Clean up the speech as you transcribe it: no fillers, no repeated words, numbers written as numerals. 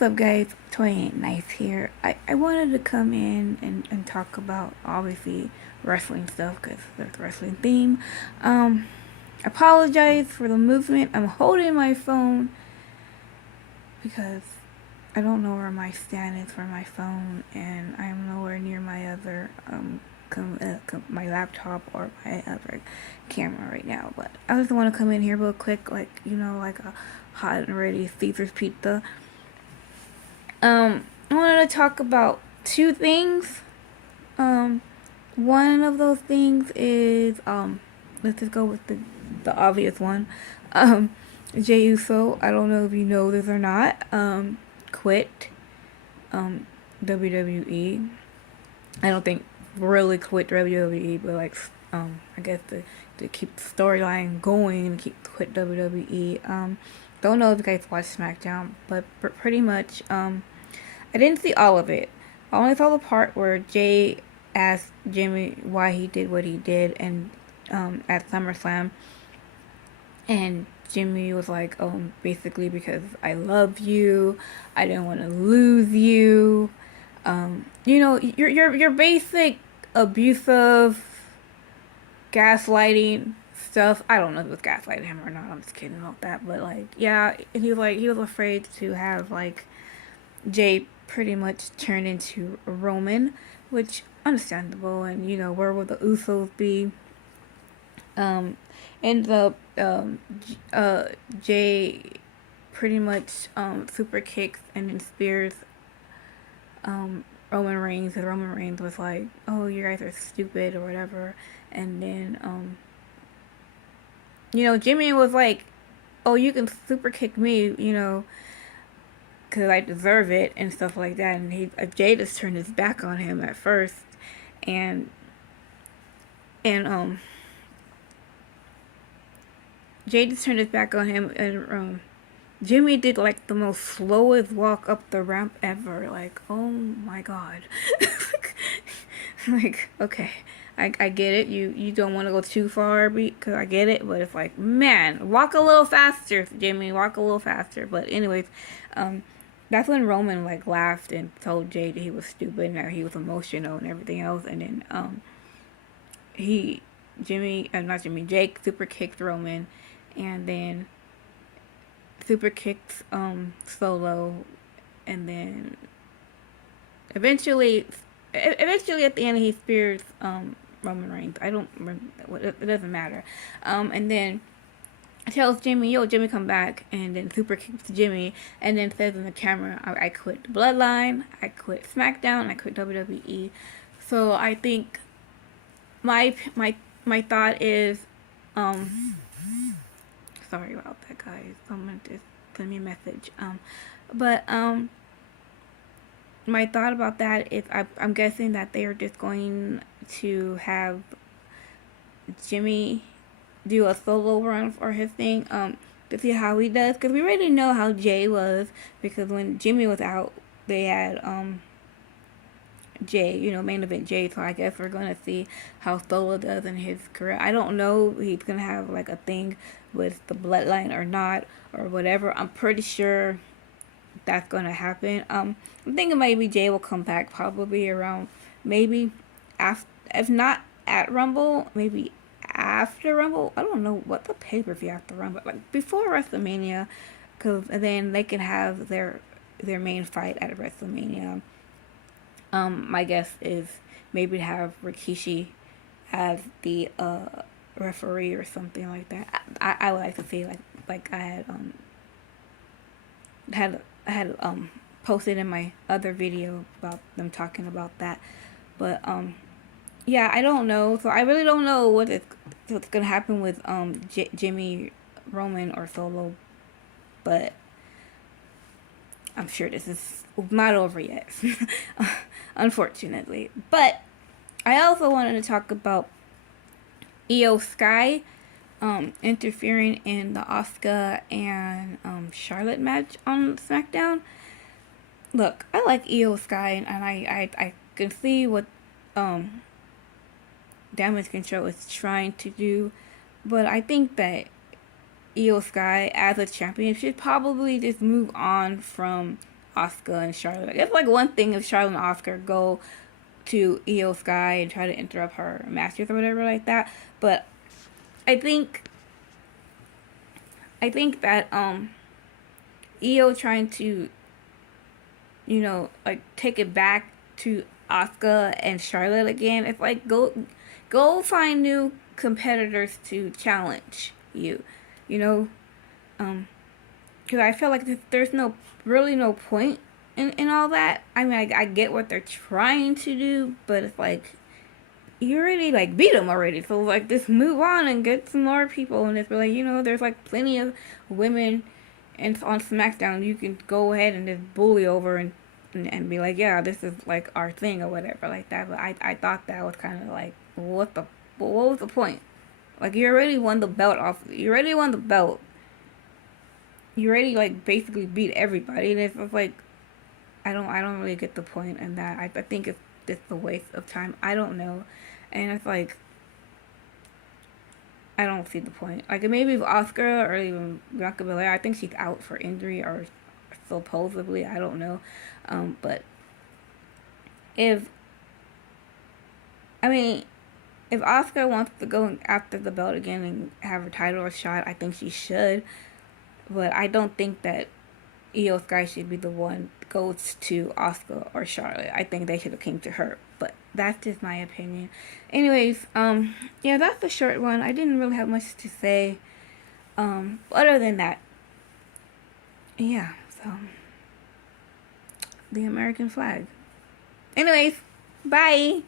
What's up, guys? Toy Ain't Nice here. I wanted to come in and talk about, obviously, wrestling stuff because there's a wrestling theme. Apologize for the movement. I'm holding my phone because I don't know where my stand is for my phone, and I'm nowhere near my other my laptop or my other camera right now. But I just want to come in here real quick, like like a hot and ready Caesar's pizza. I wanted to talk about two things. One of those things is let's just go with the obvious one. Jey Uso, I don't know if you know this or not, quit WWE. I don't think really quit WWE, but like I guess to keep the storyline going and quit WWE. Don't know if you guys watch SmackDown, but pretty much I didn't see all of it. I only saw the part where Jey asked Jimmy why he did what he did, and at SummerSlam, and Jimmy was like, basically because I love you, I didn't want to lose you. Your basic abusive, gaslighting stuff. I don't know if it was gaslighting him or not. I'm just kidding about that, but like, yeah, and he was afraid to have like Jey pretty much turned into Roman, which understandable. And where will the Usos be? And the Jey pretty much super kicks and then spears Roman Reigns, and Roman Reigns was like, "Oh, you guys are stupid" or whatever. And then Jimmy was like, "Oh, you can super kick me, because I deserve it," and stuff like that. And Jey just turned his back on him at first, and Jey just turned his back on him, and Jimmy did like the most slowest walk up the ramp ever. Like, oh my god. Like, okay, I get it. You don't want to go too far, because I get it. But it's like, man, walk a little faster, Jimmy. Walk a little faster. But anyways, that's when Roman like laughed and told Jey that he was stupid and that he was emotional and everything else. And then Jake super kicked Roman, and then super kicked Solo, and then eventually at the end he spears Roman Reigns. I don't remember, it doesn't matter. And then tells Jimmy, "Yo, Jimmy, come back," and then super kicks Jimmy, and then says in the camera, I quit the Bloodline, I quit SmackDown, I quit WWE. So I think my thought is, sorry about that, guys. Someone just sent me a message. But my thought about that is, I'm guessing that they are just going to have Jimmy do a solo run for his thing, to see how he does, because we already know how Jey was, because when Jimmy was out, they had Jey, main event Jey. So I guess we're gonna see how Solo does in his career. I don't know if he's gonna have like a thing with the Bloodline or not, or whatever. I'm pretty sure that's gonna happen. I'm thinking maybe Jey will come back probably around, maybe after, if not at Rumble, maybe after Rumble. I don't know what the pay-per-view after Rumble, like before WrestleMania, because then they can have their main fight at WrestleMania. My guess is maybe to have Rikishi as the referee or something like that. I would like to see, like I had posted in my other video about them talking about that. But yeah, I don't know. So I really don't know what's gonna happen with Jimmy, Roman, or Solo. But I'm sure this is not over yet, unfortunately. But I also wanted to talk about Iyo Sky interfering in the Asuka and Charlotte match on SmackDown. Look, I like Iyo Sky, and I can see what Damage Control is trying to do, but I think that Iyo Sky as a champion should probably just move on from Asuka and Charlotte. Like, it's like one thing if Charlotte and Asuka go to Iyo Sky and try to interrupt her matches or whatever like that. But I think that Iyo trying to, you know, like take it back to Asuka and Charlotte again. It's like go find new competitors to challenge you. You know, because I feel like there's really no point in all that. I mean, I get what they're trying to do, but it's like you already like beat them already. So like just move on and get some more people. And it's like, you know, there's like plenty of women and on SmackDown you can go ahead and just bully over and be like, yeah, this is like our thing or whatever like that. But I thought that was kind of like what was the point? Like you already won the belt off. You already won the belt. You already like basically beat everybody. And it's just like I don't really get the point in that. I think it's just a waste of time. I don't know. And it's like I don't see the point. Like maybe if Asuka or even Bianca Belair, I think she's out for injury or supposedly, I don't know. But if if Asuka wants to go after the belt again and have her title shot, I think she should. But I don't think that Iyo Sky should be the one that goes to Asuka or Charlotte. I think they should have came to her. But that's just my opinion. Anyways, yeah, that's the short one. I didn't really have much to say. Other than that, yeah, so the American flag. Anyways, bye.